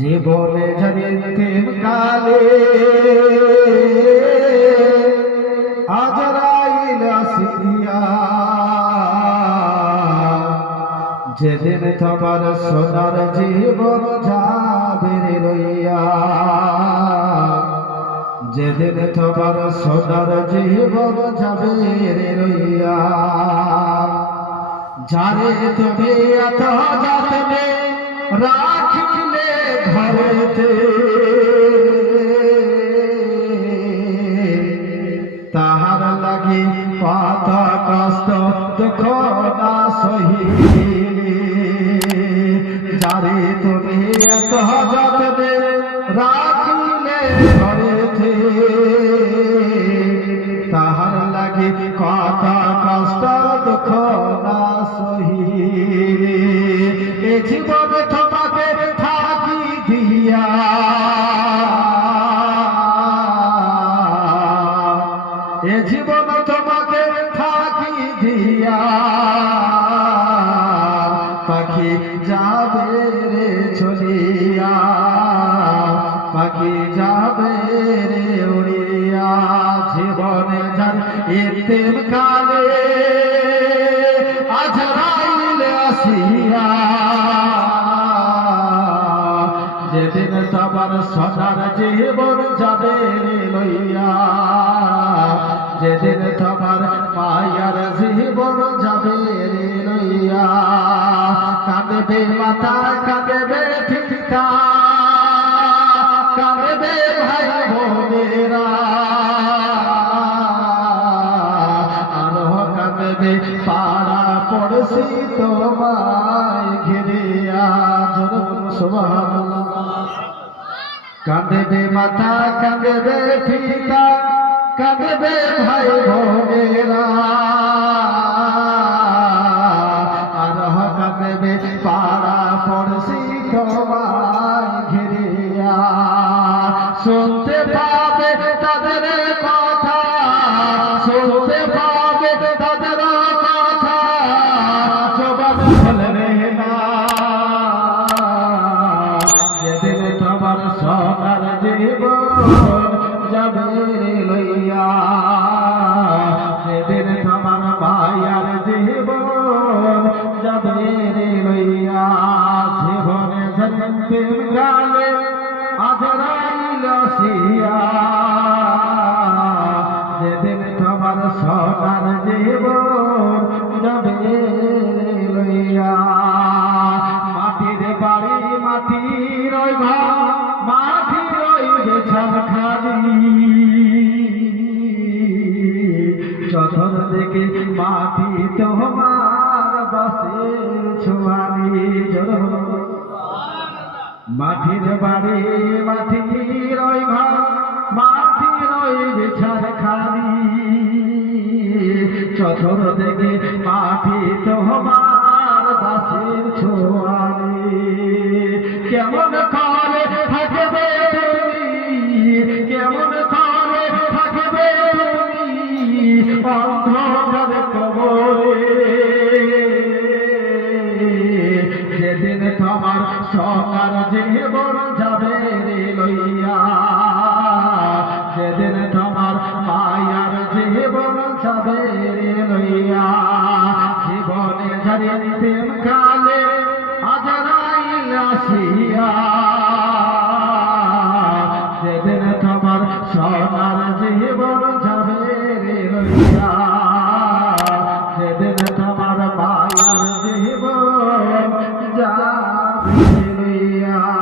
জীবনে জানিতেন কালে আজরাইল আসিয়া যেদিন তোমার সোনার জীবন যাবে রে লইয়া, যেদিন তোমার সোনার জীবন যাবে রে লইয়া। যারে তুমি এত যত্নে রাখিলে ঘরেতে, তাহার লাগি কত কষ্ট দুঃখ না সহিলে। যারে তুমি এত যত্নে রাখিলে ঘরেতে, তাহার লাগি কত কষ্ট দুঃখ না সহিলে। এ জীবন তোমাকে থাকি দিয়া, এ জীবন তোমাকে থাকি দিয়া, পাখি যাবে রে চলিয়া, পাখি যাবে রে উড়িয়া। জীবনে যার এতেম কালে আজরাইল আসিয়া, যেদিন তোমার সোনার জীবন যাবে রে লইয়া, যেদিন তোমার মায়ার জীবন যাবে রে লইয়া। কাঁদবে মাতা কাঁদবে পিতা, কাঁদবে ভাই বোনেরা, আরো কাঁদবে পাড়া পড়শি তোমায় ঘিরিয়া। সুবহানাল্লাহ। কাঁদবে মাতা কাঁদবে পিতা, কাঁদবে ভাই বোনেরা, আর কাঁদবে পাড়া পড়শি তোমায় ঘিরিয়া। শুনতে পাবে তাদের কথা, শুনতে পাবে তাদের কথা, জবান খুলবে না। যেদিন তোমার সোনার জীবন যাবে লইয়া, যেদিন তোমার মায়ার জীবন যাবে লইয়া। জীবনে জন্মের কালে আজরাইল আসিয়া, যেদিন তোমার সোনার জীবন যাবে লইয়া। মাটির বাড়ি মাটির ঘর, মাটির বিছানাখানি, চতুর্দিকে মাটি তোমার বাসের ছোঁয়ানি। মাটির বাড়ি মাটির ঘর, মাটির বিছানাখানি, চতুর্দিকে মাটি তোমার বাসের ছোঁয়ানি। কেমন করে থাকবে তুমি, কেমন করে থাকবে তুমি অন্ধকার কবরে, যেদিন তোমার সোনার জীবন যাবে রে লইয়া, যেদিন তোমার মায়ার জীবন যাবে রে লইয়া। জীবনে জানিতেন কালে আজরাইল আসিয়া, যেদিন তোমার সোনার জীবন যাবে রে লইয়া।